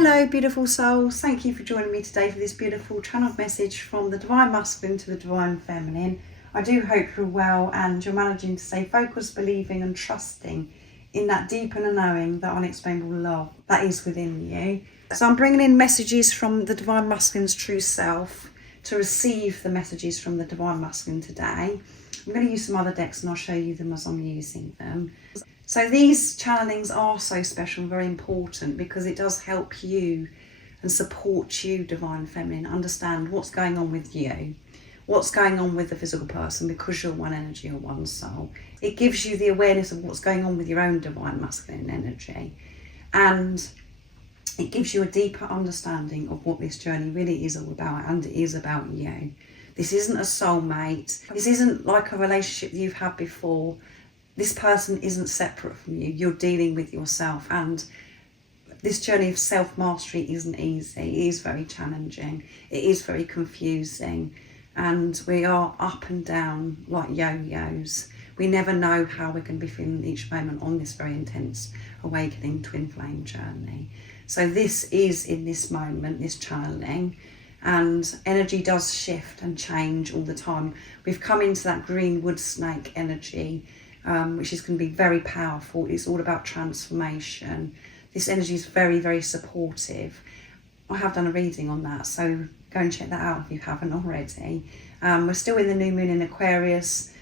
Hello beautiful souls, thank you for joining me today for this beautiful channeled message from the Divine Masculine to the Divine Feminine. I do hope you're well and you're managing to stay focused, believing and trusting in that deep inner knowing, that unexplainable love that is within you. So I'm bringing in messages from the Divine Masculine's true self to receive the messages from the Divine Masculine today. I'm going to use some other decks and I'll show you them as I'm using them. So these channelings are so special and very important because it does help you and support you, Divine Feminine, understand what's going on with you, what's going on with the physical person, because you're one energy or one soul. It gives you the awareness of what's going on with your own Divine Masculine energy, and it gives you a deeper understanding of what this journey really is all about, and it is about you. This isn't a soulmate. This isn't like a relationship that you've had before. This person isn't separate from you. You're dealing with yourself, and this journey of self-mastery isn't easy. It is very challenging. It is very confusing, and we are up and down like yo-yos. We never know how we're going to be feeling each moment on this very intense awakening twin flame journey. So this is in this moment, this channeling, and energy does shift and change all the time. We've come into that green wood snake energy, which is going to be very powerful. It's all about transformation. This energy is very, very supportive. I have done a reading on that, so go and check that out if you haven't already. We're still in the new moon in Aquarius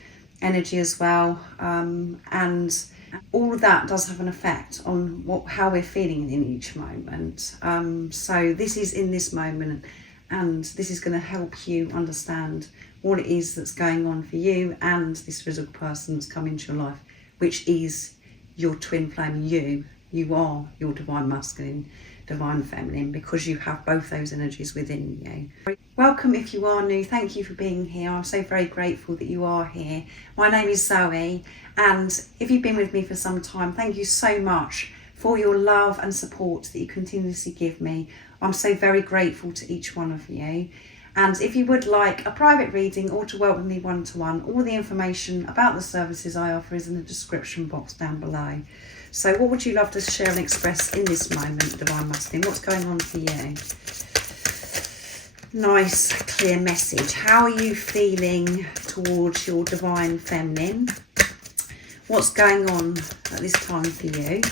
energy as well, and all of that does have an effect on how we're feeling in each moment. So this is in this moment, and this is going to help you understand what it is that's going on for you and this physical person that's come into your life, which is your twin flame. You are your Divine Masculine, Divine Feminine, because you have both those energies within you. Welcome if you are new. Thank you for being here. I'm so very grateful that you are here. My name is Zoe, and if you've been with me for some time, thank you so much for your love and support that you continuously give me. I'm so very grateful to each one of you. And if you would like a private reading or to work with me one-to-one, all the information about the services I offer is in the description box down below. So what would you love to share and express in this moment, Divine Masculine? What's going on for you? Nice, clear message. How are you feeling towards your Divine Feminine? What's going on at this time for you?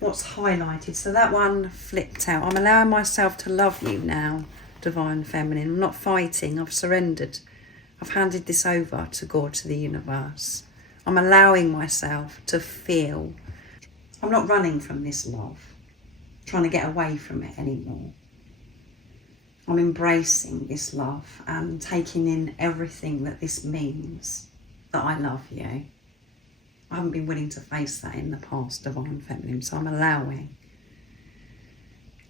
What's highlighted? So that one flipped out. I'm allowing myself to love you now, Divine Feminine. I'm not fighting. I've surrendered. I've handed this over to God, to the universe. I'm allowing myself to feel. I'm not running from this love, trying to get away from it anymore. I'm embracing this love and taking in everything that this means, that I love you. I haven't been willing to face that in the past, Divine Feminine, so I'm allowing,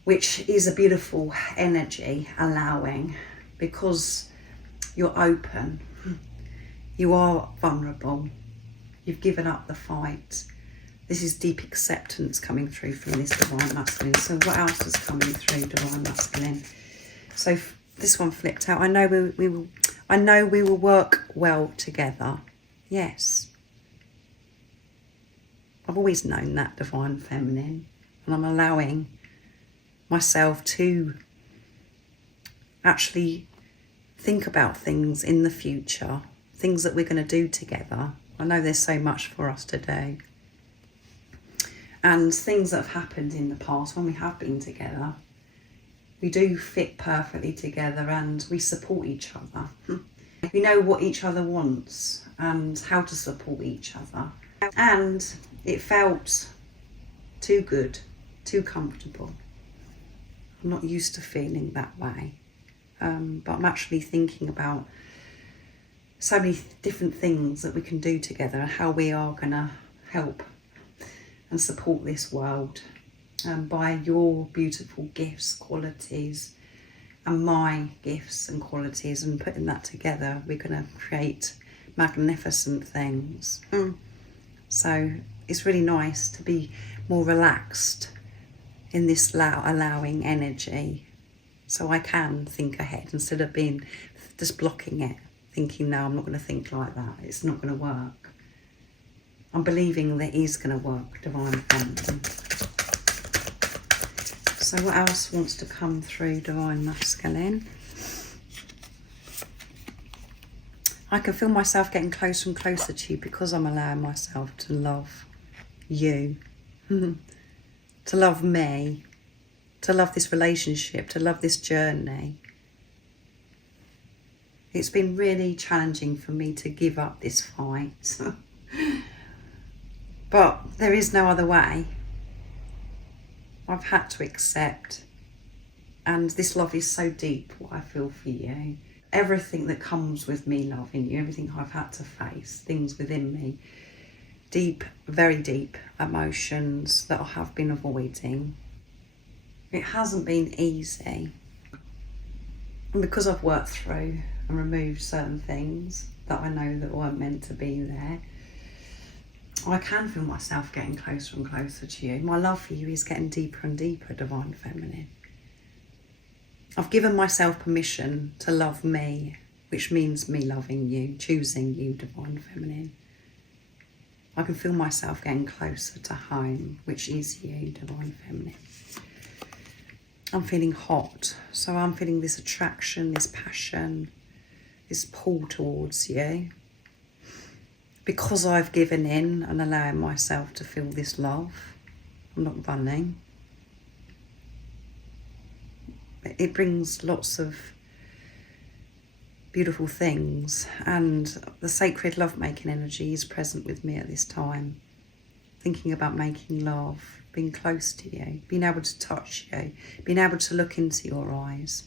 which is a beautiful energy, allowing, because you're open, you are vulnerable, you've given up the fight. This is deep acceptance coming through from this Divine Masculine. So what else is coming through, Divine Masculine? So this one flipped out. I know we will work well together. Yes. I've always known that, Divine Feminine, and I'm allowing myself to actually think about things in the future, things that we're going to do together. I know there's so much for us to do, and things that have happened in the past when we have been together. We do fit perfectly together and we support each other. We know what each other wants and how to support each other. And it felt too good, too comfortable. I'm not used to feeling that way. But I'm actually thinking about so many different things that we can do together and how we are going to help and support this world by your beautiful gifts, qualities, and my gifts and qualities, and putting that together, we're going to create magnificent things. So it's really nice to be more relaxed in this allowing energy, so I can think ahead instead of being just blocking it, thinking, no, I'm not going to think like that, it's not going to work. I'm believing that it is going to work, Divine Feminine. So what else wants to come through, Divine Masculine? I can feel myself getting closer and closer to you because I'm allowing myself to love you, to love me, to love this relationship, to love this journey. It's been really challenging for me to give up this fight. But there is no other way. I've had to accept. And this love is so deep, what I feel for you. Everything that comes with me loving you, everything I've had to face, things within me, deep, very deep emotions that I have been avoiding. It hasn't been easy. And because I've worked through and removed certain things that I know that weren't meant to be there, I can feel myself getting closer and closer to you. My love for you is getting deeper and deeper, Divine Feminine. I've given myself permission to love me, which means me loving you, choosing you, Divine Feminine. I can feel myself getting closer to home, which is you, Divine Feminine. I'm feeling hot, so I'm feeling this attraction, this passion, this pull towards you. Because I've given in and allowing myself to feel this love, I'm not running. It brings lots of beautiful things, and the sacred love-making energy is present with me at this time. Thinking about making love, being close to you, being able to touch you, being able to look into your eyes.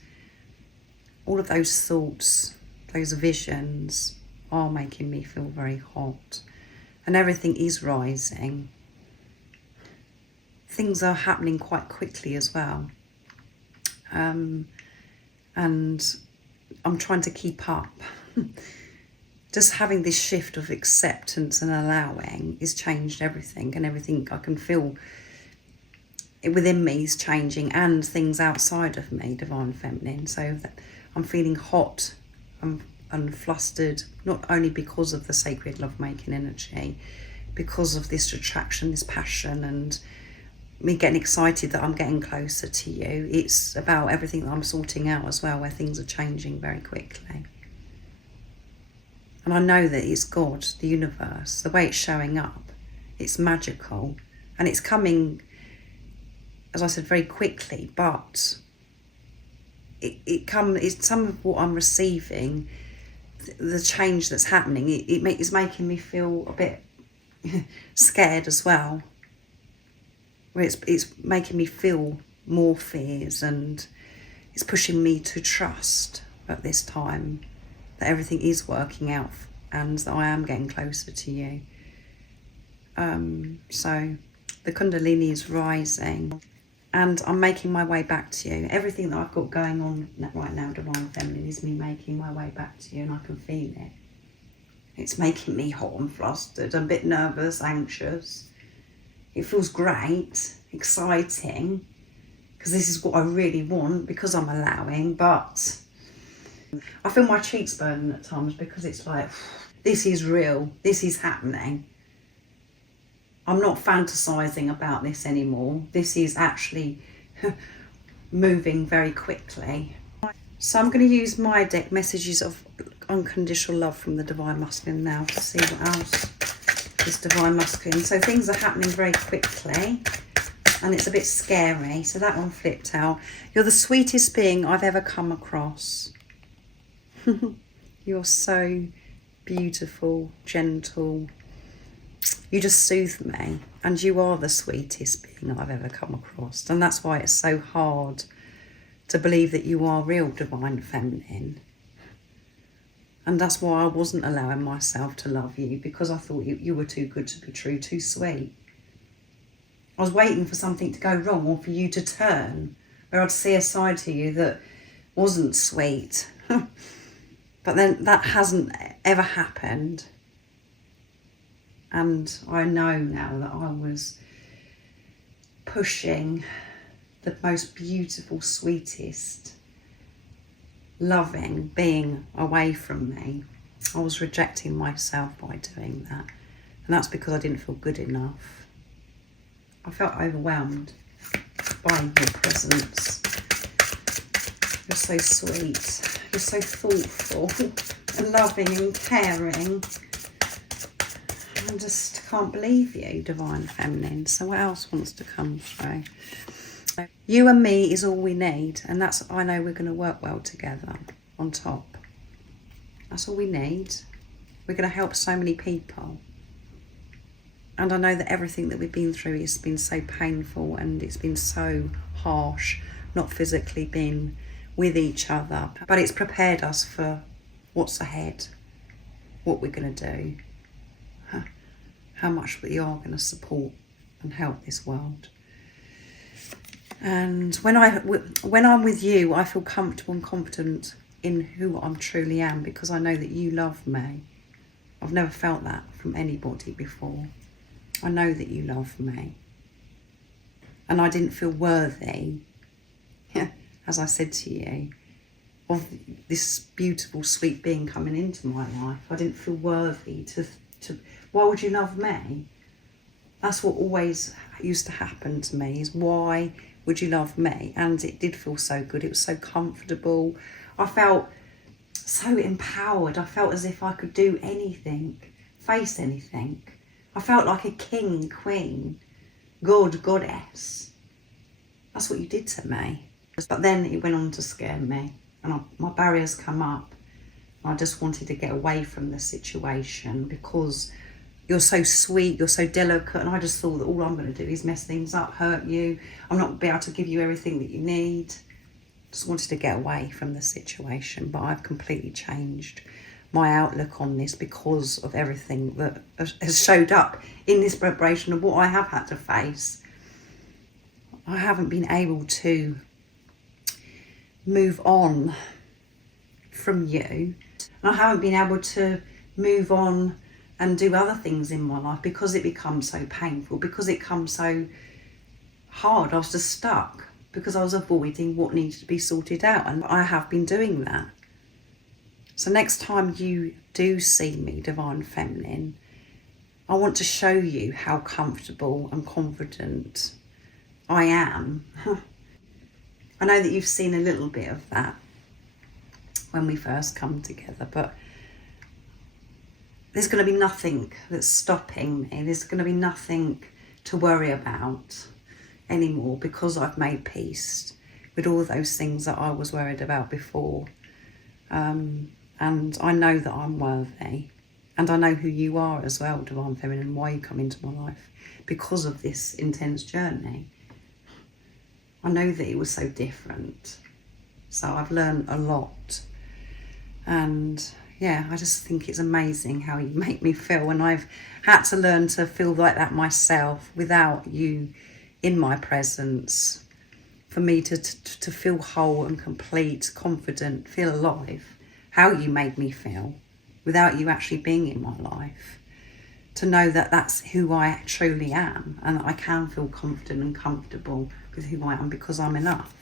All of those thoughts, those visions are making me feel very hot, and everything is rising. Things are happening quite quickly as well. And I'm trying to keep up. Just having this shift of acceptance and allowing has changed everything, and everything I can feel within me is changing, and things outside of me, Divine Feminine. So that I'm feeling hot and flustered, not only because of the sacred love-making energy, because of this attraction, this passion, and me getting excited that I'm getting closer to you. It's about everything that I'm sorting out as well, where things are changing very quickly. And I know that it's God, the universe, the way it's showing up. It's magical, and it's coming, as I said, very quickly, but it's some of what I'm receiving, the change that's happening, it's making me feel a bit scared as well. Where it's making me feel more fears, and it's pushing me to trust at this time that everything is working out and that I am getting closer to you. So the Kundalini is rising, and I'm making my way back to you. Everything that I've got going on right now, Divine Feminine, is me making my way back to you, and I can feel it. It's making me hot and flustered, a bit nervous, anxious. It feels great, exciting, because this is what I really want, because I'm allowing, but I feel my cheeks burning at times, because it's like, this is real, this is happening. I'm not fantasizing about this anymore. This is actually moving very quickly. So I'm going to use my deck, Messages of Unconditional Love from the Divine Masculine, now to see what else is Divine Masculine. So things are happening very quickly, and it's a bit scary. So that one flipped out. You're the sweetest being I've ever come across. You're so beautiful, gentle. You just soothe me, and you are the sweetest being I've ever come across. And that's why it's so hard to believe that you are real, Divine Feminine. And that's why I wasn't allowing myself to love you, because I thought you were too good to be true, too sweet. I was waiting for something to go wrong, or for you to turn, where I'd see a side to you that wasn't sweet. But then that hasn't ever happened. And I know now that I was pushing the most beautiful, sweetest, loving being away from me. I was rejecting myself by doing that. And that's because I didn't feel good enough. I felt overwhelmed. by your presence. You're so sweet. You're so thoughtful and loving and caring. I just can't believe you, Divine Feminine. So what else wants to come through? You and me is all we need, and that's, I know we're going to work well together on top. That's all we need. We're going to help so many people. And I know that everything that we've been through has been so painful, and it's been so harsh, not physically being with each other, but it's prepared us for what's ahead, what we're going to do, how much we are going to support and help this world. And when I'm with you, I feel comfortable and confident in who I truly am, because I know that you love me. I've never felt that from anybody before. I know that you love me. And I didn't feel worthy, as I said to you, of this beautiful, sweet being coming into my life. I didn't feel worthy to why would you love me? That's what always used to happen to me, is why would you love me? And it did feel so good. It was so comfortable. I felt so empowered. I felt as if I could do anything, face anything. I felt like a king, queen, god, goddess. That's what you did to me. But then it went on to scare me, and my barriers come up. I just wanted to get away from the situation, because you're so sweet, you're so delicate, and I just thought that all I'm going to do is mess things up, hurt you. I'm not going to be able to give you everything that you need. Just wanted to get away from the situation, but I've completely changed my outlook on this because of everything that has showed up in this preparation of what I have had to face. I haven't been able to move on from you. I haven't been able to move on and do other things in my life because it becomes so painful, because it comes so hard. I was just stuck because I was avoiding what needed to be sorted out, and I have been doing that. So next time you do see me, Divine Feminine, I want to show you how comfortable and confident I am. I know that you've seen a little bit of that when we first come together, but there's going to be nothing that's stopping me. There's going to be nothing to worry about anymore, because I've made peace with all those things that I was worried about before. And I know that I'm worthy, and I know who you are as well, Divine Feminine, why you come into my life, because of this intense journey. I know that it was so different, so I've learned a lot. And yeah, I just think it's amazing how you make me feel, and I've had to learn to feel like that myself without you in my presence, for me to feel whole and complete, confident, feel alive. How you made me feel without you actually being in my life, to know that that's who I truly am, and I can feel confident and comfortable with who I am because I'm enough.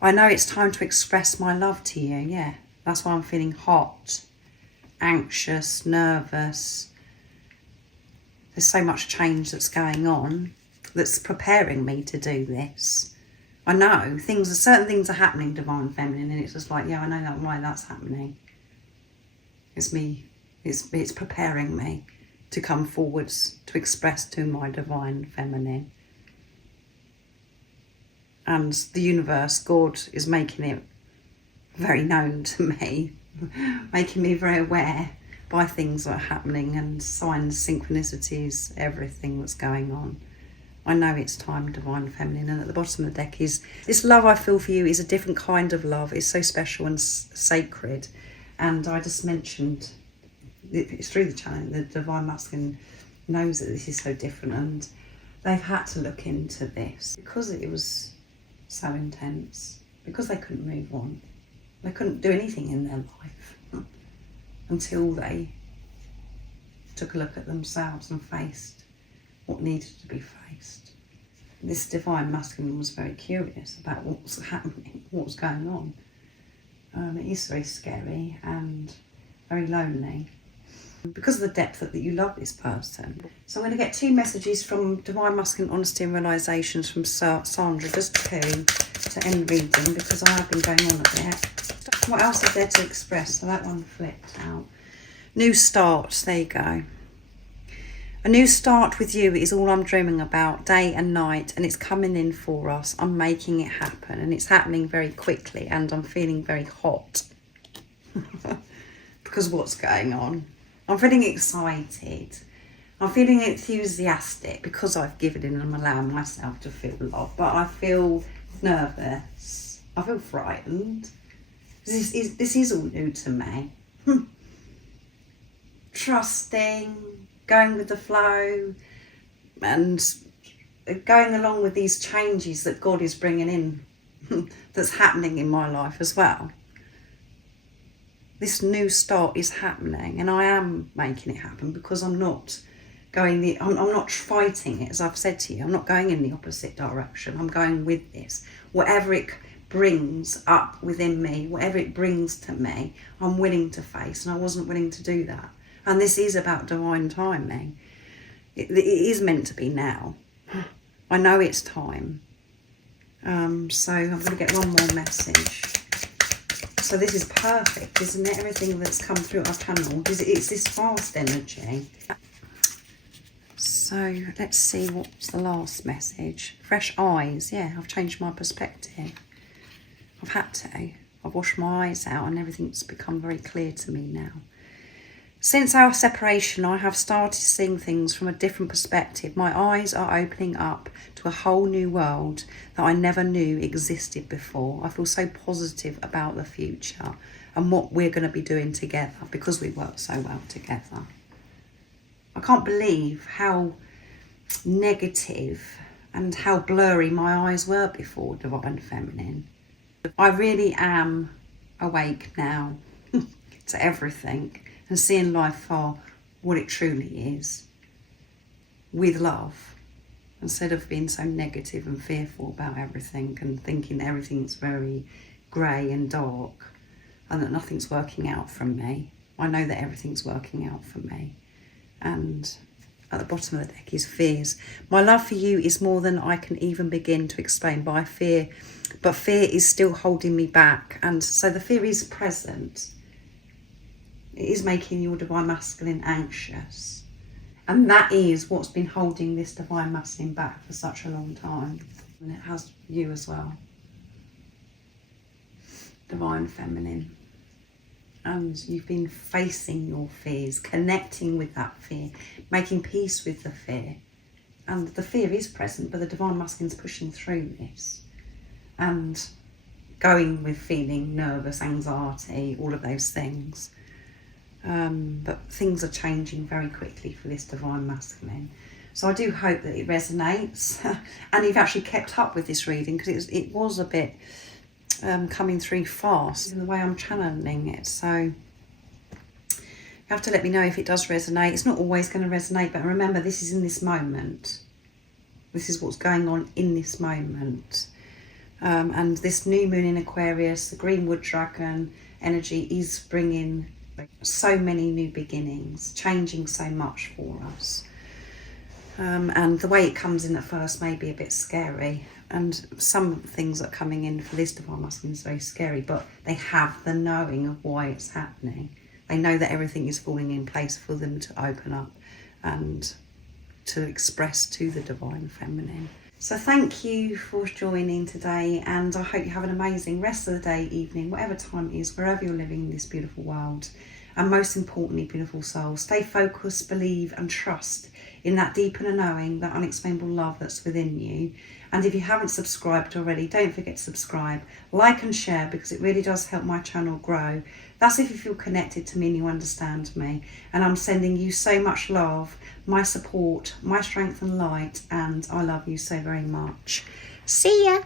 I know it's time to express my love to you, yeah. That's why I'm feeling hot, anxious, nervous. There's so much change that's going on that's preparing me to do this. I know certain things are happening, Divine Feminine, and it's just like, yeah, I know that why that's happening. It's me, it's preparing me to come forwards to express to my Divine Feminine. And the universe, God, is making it very known to me, making me very aware by things that are happening, and signs, synchronicities, everything that's going on. I know it's time, Divine Feminine, and at the bottom of the deck is this love I feel for you is a different kind of love. It's so special and sacred. And I just mentioned, it's through the channel, the Divine Masculine knows that this is so different, and they've had to look into this because it was so intense, because they couldn't move on. They couldn't do anything in their life until they took a look at themselves and faced what needed to be faced. This Divine Masculine was very curious about what was happening, what was going on. It is very scary and very lonely. because of the depth that you love this person. So I'm going to get 2 messages from Divine Masculine Honesty and Realizations from Sandra, just 2 to end reading, because I have been going on a bit. What else is there to express? So that one flipped out. New starts, there you go. A new start with you is all I'm dreaming about, day and night, and it's coming in for us. I'm making it happen, and it's happening very quickly, and I'm feeling very hot because of what's going on. I'm feeling excited. I'm feeling enthusiastic because I've given in and I'm allowing myself to feel love, but I feel nervous. I feel frightened. This is all new to me. Trusting, going with the flow, and going along with these changes that God is bringing in that's happening in my life as well. This new start is happening, and I am making it happen because I'm not I'm not fighting it, as I've said to you. I'm not going in the opposite direction. I'm going with this. Whatever it brings up within me, whatever it brings to me, I'm willing to face, and I wasn't willing to do that. And this is about divine timing. It is meant to be now. I know it's time. So I'm going to get one more message. So this is perfect, isn't it? Everything that's come through our channel, it's this fast energy. So let's see, what's the last message? Fresh eyes. Yeah, I've changed my perspective. I've had to. I've washed my eyes out and everything's become very clear to me now. Since our separation, I have started seeing things from a different perspective. My eyes are opening up to a whole new world that I never knew existed before. I feel so positive about the future and what we're going to be doing together because we work so well together. I can't believe how negative and how blurry my eyes were before, Divine Feminine. I really am awake now to everything and seeing life for what it truly is, with love, instead of being so negative and fearful about everything and thinking that everything's very grey and dark and that nothing's working out for me. I know that everything's working out for me. And at the bottom of the deck is fears. My love for you is more than I can even begin to explain, but fear is still holding me back. And so the fear is present. It is making your Divine Masculine anxious. And that is what's been holding this Divine Masculine back for such a long time. And it has you as well. Divine Feminine. And you've been facing your fears, connecting with that fear, making peace with the fear. And the fear is present, but the Divine Masculine's pushing through this. And going with feeling nervous, anxiety, all of those things. But things are changing very quickly for this Divine Masculine. So I do hope that it resonates. And you've actually kept up with this reading, because it was a bit coming through fast in the way I'm channeling it. So you have to let me know if it does resonate. It's not always going to resonate, but remember, this is in this moment. This is what's going on in this moment. And this new moon in Aquarius, the green wood dragon energy, is bringing so many new beginnings, changing so much for us. And the way it comes in at first may be a bit scary, and some things that are coming in for this Divine Masculine is very scary, but they have the knowing of why it's happening. They know that everything is falling in place for them to open up and to express to the Divine Feminine. So thank you for joining today, and I hope you have an amazing rest of the day, evening, whatever time it is, wherever you're living in this beautiful world. And most importantly, beautiful soul, stay focused, believe and trust in that deep inner knowing, that unexplainable love that's within you. And if you haven't subscribed already, don't forget to subscribe, like and share, because it really does help my channel grow. That's if you feel connected to me and you understand me. And I'm sending you so much love, my support, my strength and light, and I love you so very much. See ya!